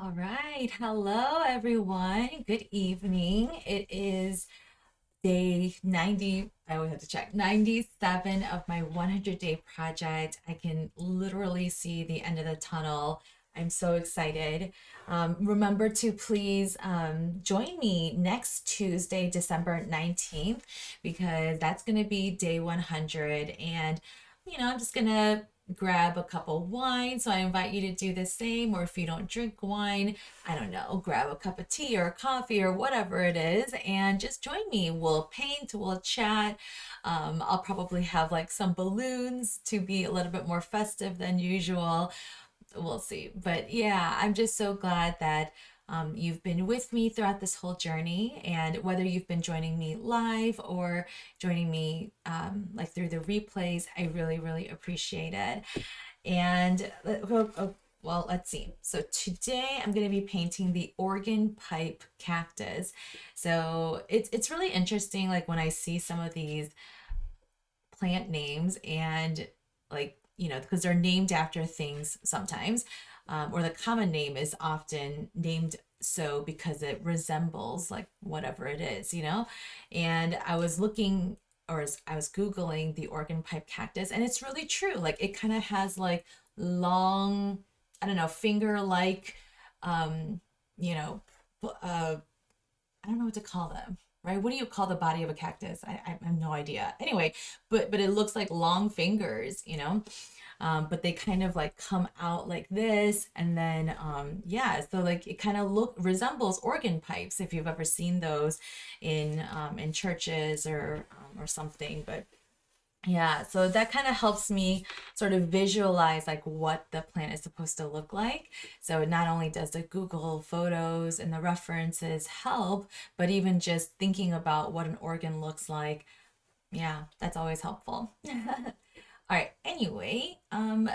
All right. Hello, everyone. Good evening. It is day 90. I always have to check 97 of my 100-day project. I can literally see the end of the tunnel. I'm so excited. Remember to please join me next Tuesday, December 19th, because that's going to be day 100. And, I'm just going to grab a cup of wine. So I invite you to do the same. Or if you don't drink wine, I don't know, grab a cup of tea or coffee or whatever it is and just join me. We'll paint, we'll chat. I'll probably have like some balloons to be a little bit more festive than usual. We'll see. But yeah, I'm just so glad that you've been with me throughout this whole journey. And whether you've been joining me live or joining me like through the replays, I really, really appreciate it. And well, let's see. So today I'm going to be painting the organ pipe cactus. So it's really interesting, like when I see some of these plant names and like because they're named after things sometimes, or the common name is often named so because it resembles like whatever it is. And I was looking, or I was googling the organ pipe cactus, and it's really true. Like it kind of has like long, I don't know, finger like, um you know I don't know what to call them, right? What do you call the body of a cactus? I have no idea. Anyway, but it looks like long fingers. But they kind of like come out like this, and then yeah, so like it kind of resembles organ pipes if you've ever seen those in churches or something. But yeah, so that kind of helps me sort of visualize like what the plant is supposed to look like. So not only does the Google photos and the references help, but even just thinking about what an organ looks like, yeah, that's always helpful. All right, anyway,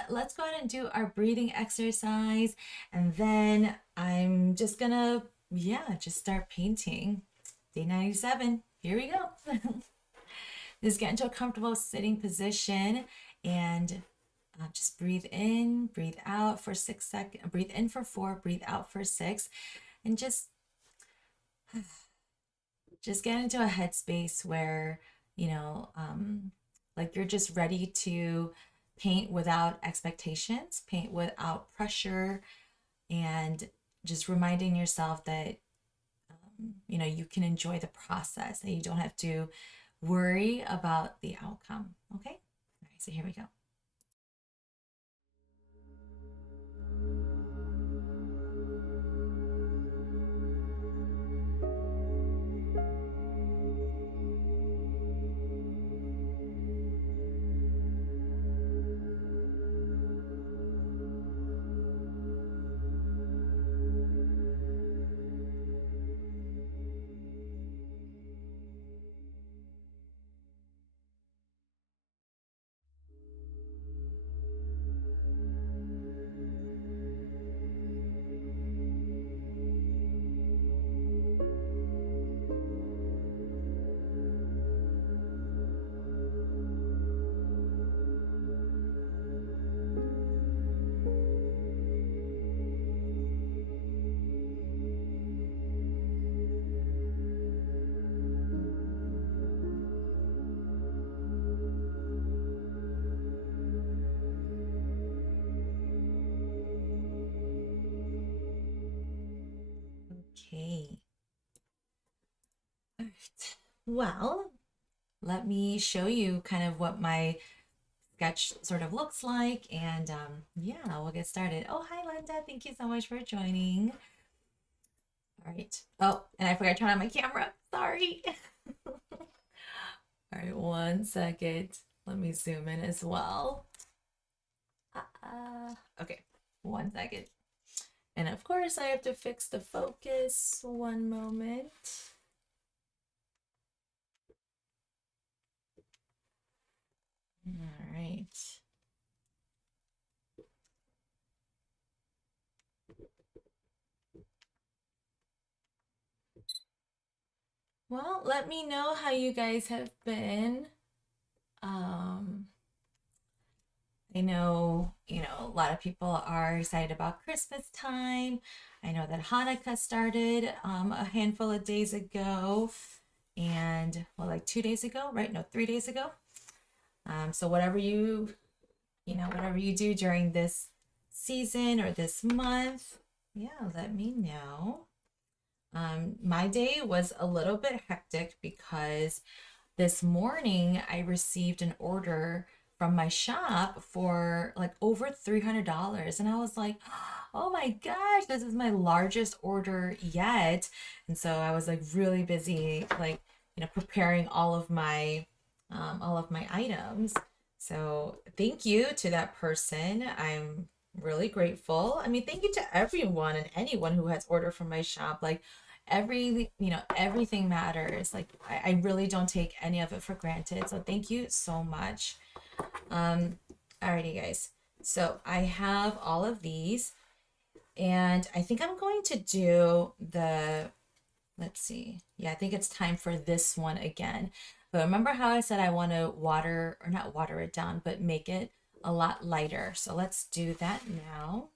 let's go ahead and do our breathing exercise, and then I'm just gonna, yeah, just start painting. Day 97, here we go. Just get into a comfortable sitting position and just breathe in, breathe out for 6 seconds, breathe in for 4, breathe out for 6, and just get into a headspace where, you know, like you're just ready to paint without expectations, paint without pressure, and just reminding yourself that, you can enjoy the process, that you don't have to worry about the outcome. Okay? All right, so here we go. Okay. All right. Well, let me show you kind of what my sketch sort of looks like, and yeah, we'll get started. Oh, hi, Linda. Thank you so much for joining. All right. Oh, and I forgot to turn on my camera. Sorry. All right, 1 second. Let me zoom in as well. Okay, 1 second. And of course, I have to fix the focus. One moment. All right. Well, let me know how you guys have been. I know a lot of people are excited about Christmas time. I know that Hanukkah started a handful of days ago, and well, like 2 days ago, right? No, 3 days ago. So whatever you do during this season or this month, yeah, let me know. My day was a little bit hectic because this morning I received an order from my shop for like over $300. And I was like, oh my gosh, this is my largest order yet. And so I was like really busy, like, preparing all of my items. So thank you to that person. I'm really grateful. I mean, thank you to everyone and anyone who has ordered from my shop. Like everything matters. Like I really don't take any of it for granted. So thank you so much. Alrighty guys. So I have all of these and I think I'm going to do let's see. Yeah, I think it's time for this one again. But remember how I said I want to or not water it down, but make it a lot lighter. So let's do that now.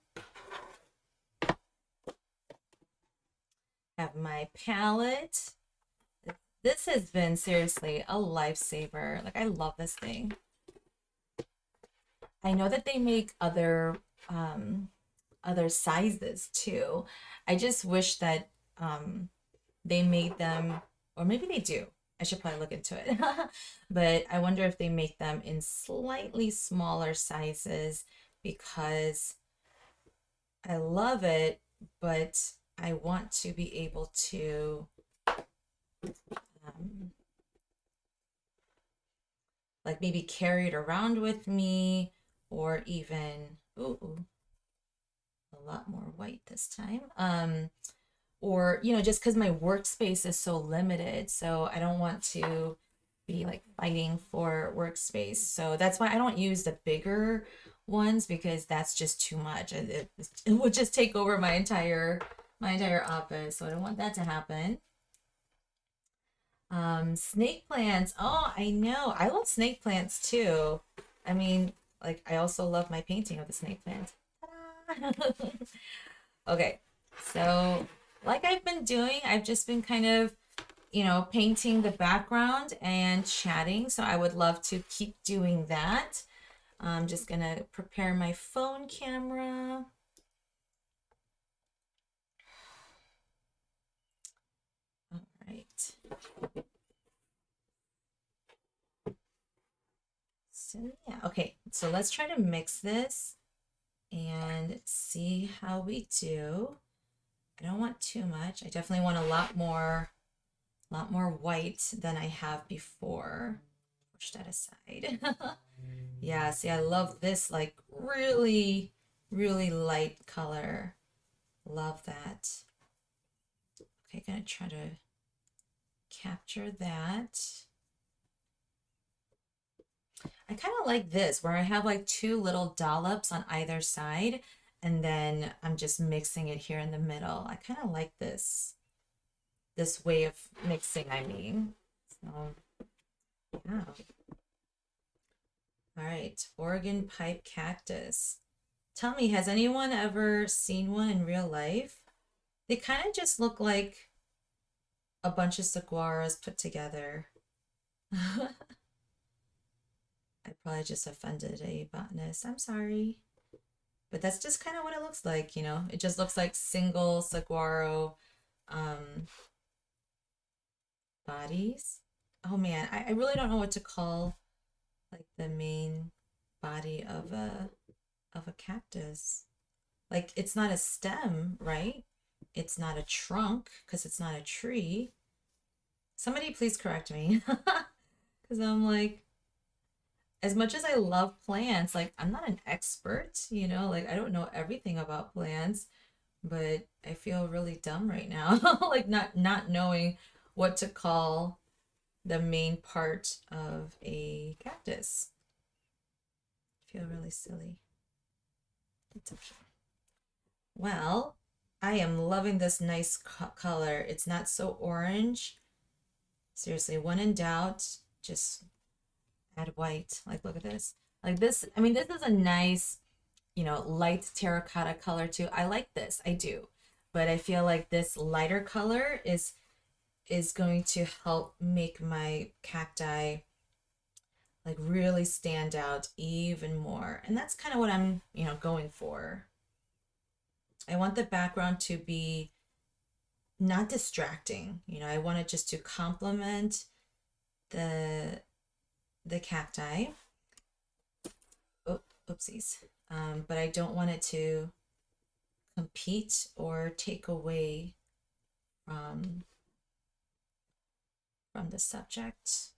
Have my palette. This has been seriously a lifesaver. Like I love this thing. I know that they make other sizes too. I just wish that they made them, or maybe they do. I should probably look into it. But I wonder if they make them in slightly smaller sizes because I love it, but I want to be able to like maybe carry it around with me or even, ooh, a lot more white this time. Or, just because my workspace is so limited. So I don't want to be like fighting for workspace. So that's why I don't use the bigger ones because that's just too much. It would just take over my entire office. So I don't want that to happen. Snake plants. Oh, I know. I love snake plants too. I mean, like I also love my painting of the snake plant. Okay, so like I've been doing, I've just been kind of, painting the background and chatting. So I would love to keep doing that. I'm just gonna prepare my phone camera. All right. So yeah, okay. So let's try to mix this and see how we do. I don't want too much. I definitely want a lot more white than I have before. Push that aside. Yeah, see, I love this like really, really light color. Love that. Okay, gonna try to capture that. I kind of like this where I have like two little dollops on either side and then I'm just mixing it here in the middle. I kind of like this way of mixing, I mean. So, yeah. All right, Oregon pipe cactus. Tell me, has anyone ever seen one in real life? They kind of just look like a bunch of saguaros put together. I probably just offended a botanist. I'm sorry. But that's just kind of what it looks like, It just looks like single saguaro bodies. Oh man, I really don't know what to call like the main body of a cactus. Like it's not a stem, right? It's not a trunk because it's not a tree. Somebody please correct me. Because I'm like, as much as I love plants, like I'm not an expert, like I don't know everything about plants, but I feel really dumb right now, like not knowing what to call the main part of a cactus. I feel really silly. It's okay. Well, I am loving this nice color. It's not so orange. Seriously, when in doubt, just add white. Like, look at this. Like this, I mean, this is a nice light terracotta color too. I like this, I do. But I feel like this lighter color is going to help make my cacti like really stand out even more. And that's kind of what I'm, going for. I want the background to be not distracting. I want it just to complement the cacti. Oh, oopsies. But I don't want it to compete or take away from the subject.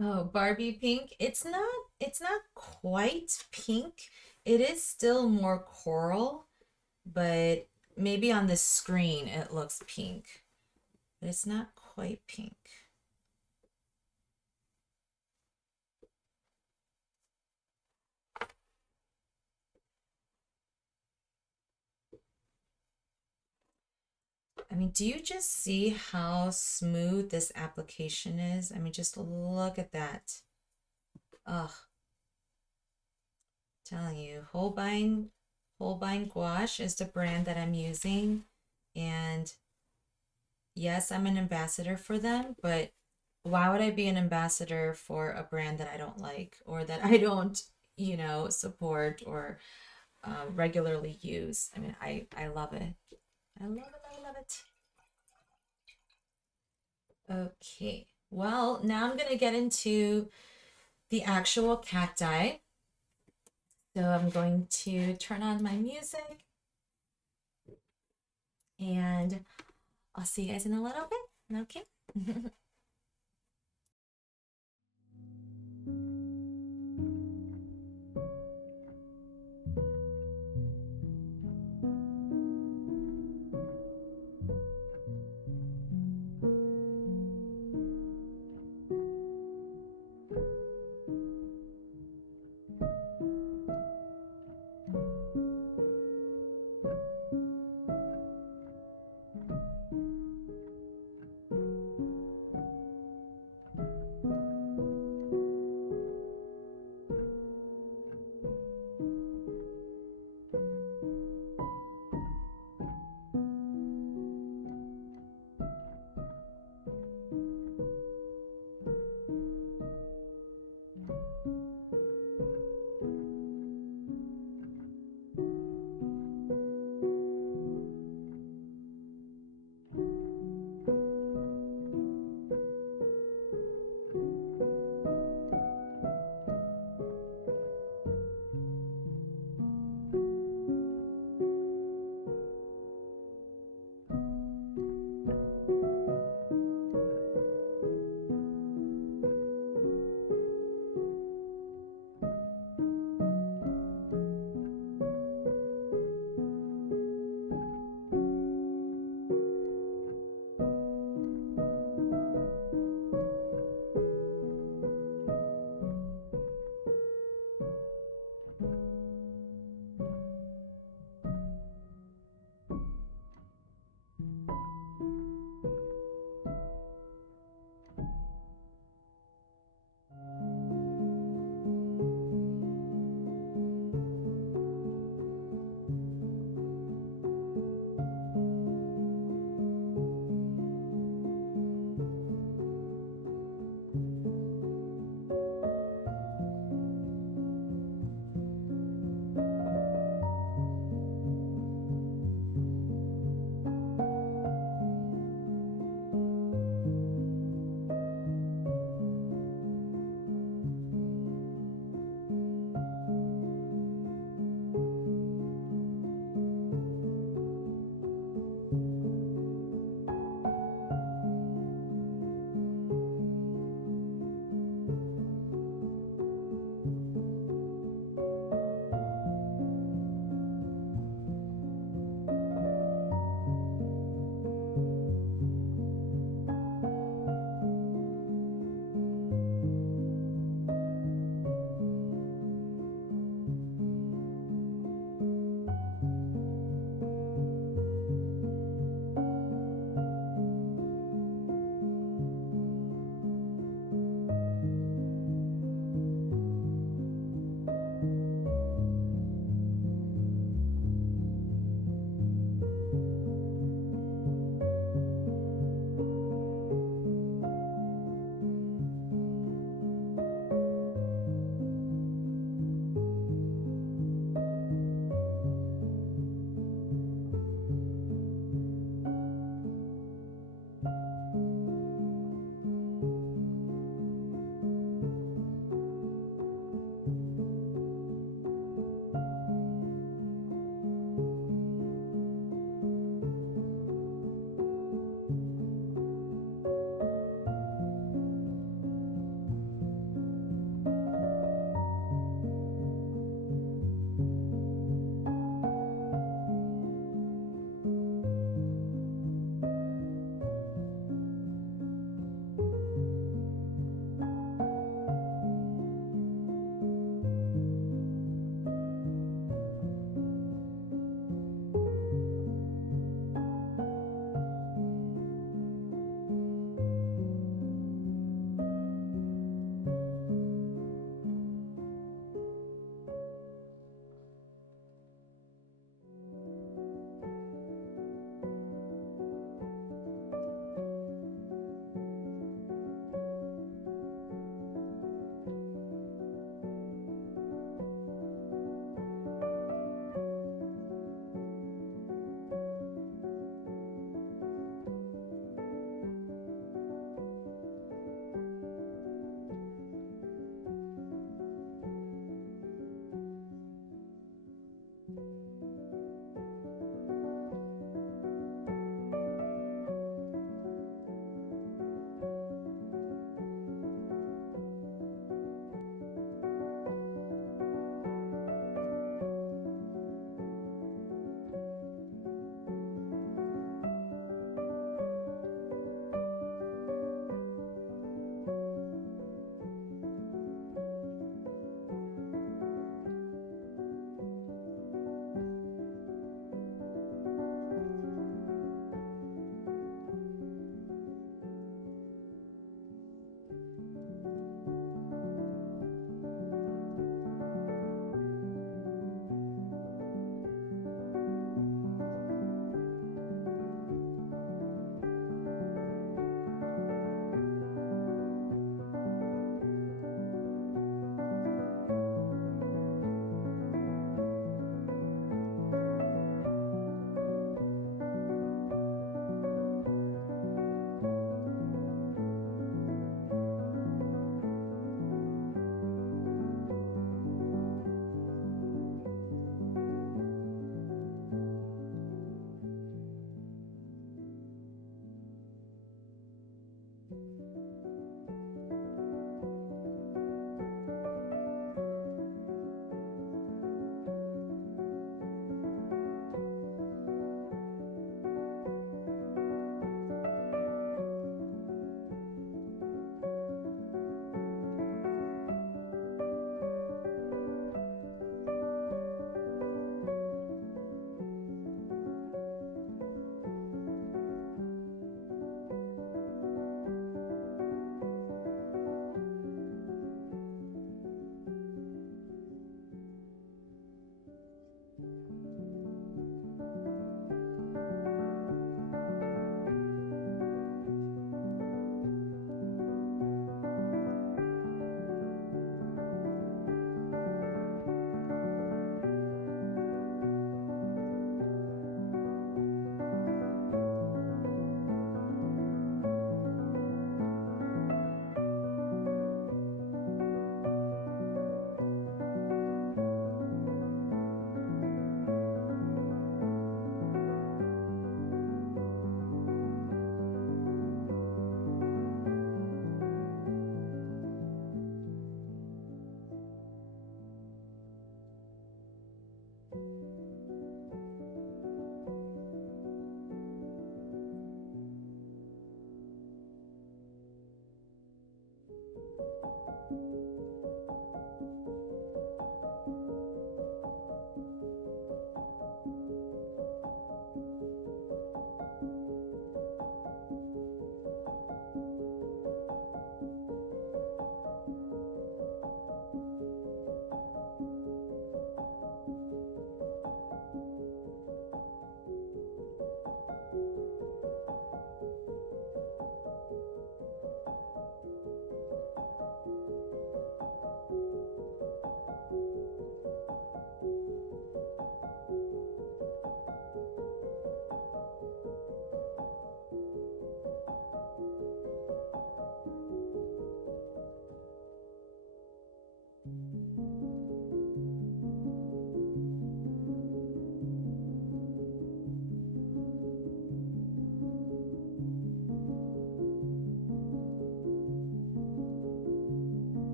Oh, Barbie pink. It's not quite pink. It is still more coral, but maybe on the screen it looks pink, but it's not quite pink. I mean, do you just see how smooth this application is? I mean, just look at that. Ugh, telling you, Holbein Gouache is the brand that I'm using. And yes, I'm an ambassador for them, but why would I be an ambassador for a brand that I don't like or that I don't, support or regularly use? I mean, I love it. I love it. I love it. Okay. Well, now I'm going to get into the actual cacti. So I'm going to turn on my music and I'll see you guys in a little bit. Okay.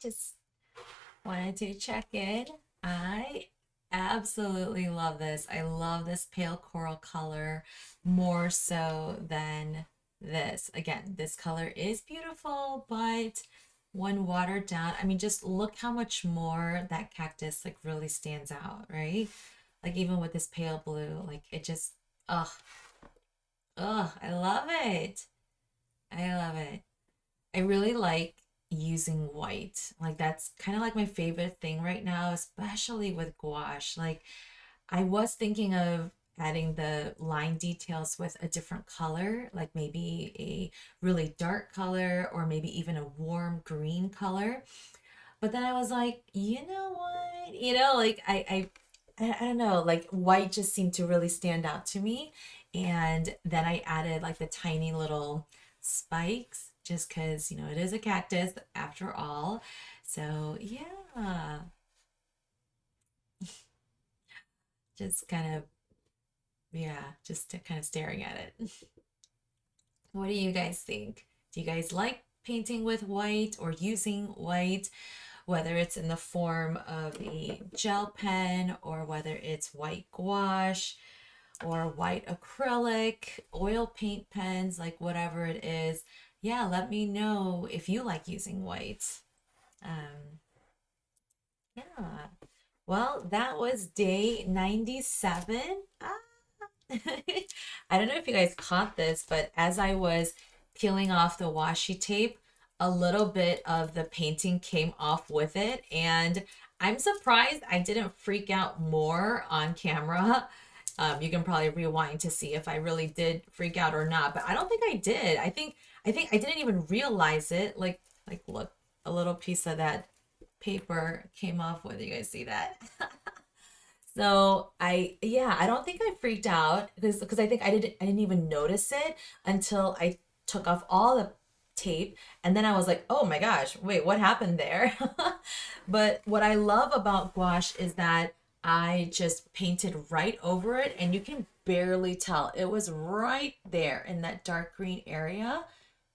Just wanted to check in. I absolutely love this. I love this pale coral color more so than this. Again, this color is beautiful, but when watered down, I mean, just look how much more that cactus like really stands out, right? Like even with this pale blue, like it just, ugh, ugh, I love it. I love it. I really like using white. Like that's kind of like my favorite thing right now, especially with gouache. Like I was thinking of adding the line details with a different color, like maybe a really dark color or maybe even a warm green color. But then I was like, you know what? Like I don't know, like white just seemed to really stand out to me. And then I added like the tiny little spikes just because, it is a cactus after all. So yeah, just kind of, yeah, just kind of staring at it. What do you guys think? Do you guys like painting with white or using white? Whether it's in the form of a gel pen or whether it's white gouache or white acrylic, oil paint pens, like whatever it is. Yeah, let me know if you like using white. Um, yeah. Well, that was day 97. I don't know if you guys caught this, but as I was peeling off the washi tape, a little bit of the painting came off with it. And I'm surprised I didn't freak out more on camera. You can probably rewind to see if I really did freak out or not, but I don't think I did. I think I didn't even realize it. Like look, a little piece of that paper came off with. You guys see that? So yeah, I don't think I freaked out because I didn't even notice it until I took off all the tape, and then I was like, oh my gosh, wait, what happened there? But what I love about gouache is that I just painted right over it and you can barely tell. It was right there in that dark green area,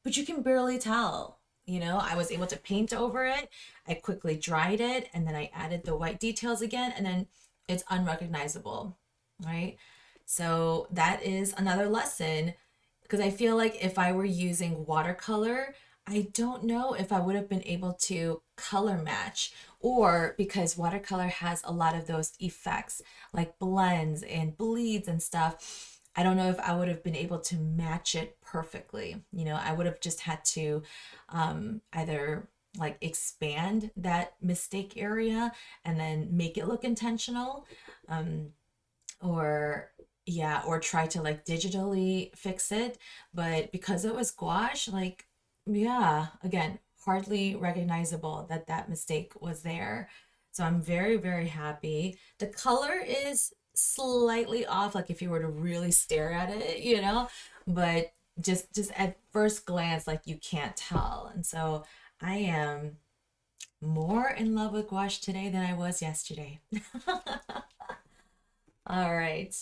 but you can barely tell. I was able to paint over it. I quickly dried it and then I added the white details again, and then it's unrecognizable, right? So that is another lesson because I feel like if I were using watercolor, I don't know if I would have been able to color match, or because watercolor has a lot of those effects like blends and bleeds and stuff. I don't know if I would have been able to match it perfectly. I would have just had to either like expand that mistake area and then make it look intentional, um, or yeah, or try to like digitally fix it. But because it was gouache, like, yeah, again, hardly recognizable that that mistake was there. So I'm very, very happy. The color is slightly off, like if you were to really stare at it, but just at first glance, like you can't tell. And so I am more in love with gouache today than I was yesterday. All right.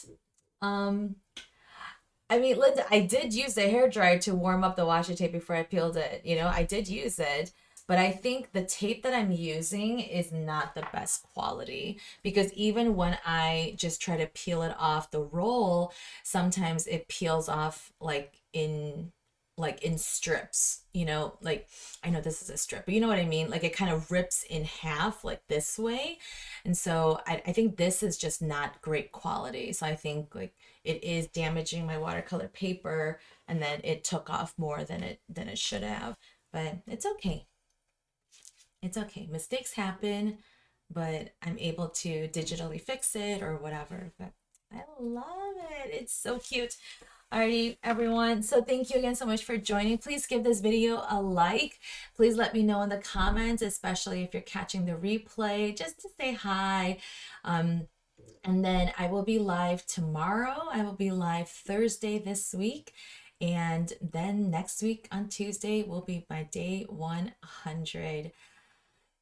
Um, I mean, Linda, I did use the hair dryer to warm up the washi tape before I peeled it. I did use it, but I think the tape that I'm using is not the best quality because even when I just try to peel it off the roll, sometimes it peels off like in strips, like I know this is a strip, but you know what I mean? Like it kind of rips in half like this way. And so I think this is just not great quality. So I think like it is damaging my watercolor paper, and then it took off more than it should have. But it's okay. It's okay. Mistakes happen, but I'm able to digitally fix it or whatever. But I love it. It's so cute. Alrighty, everyone. So thank you again so much for joining. Please give this video a like. Please let me know in the comments, especially if you're catching the replay, just to say hi. And then I will be live tomorrow. I will be live Thursday this week. And then next week on Tuesday will be my day 100.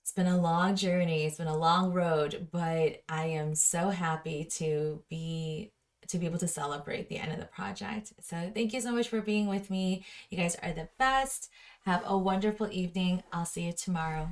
It's been a long journey. It's been a long road, but I am so happy to be able to celebrate the end of the project. So thank you so much for being with me. You guys are the best. Have a wonderful evening. I'll see you tomorrow.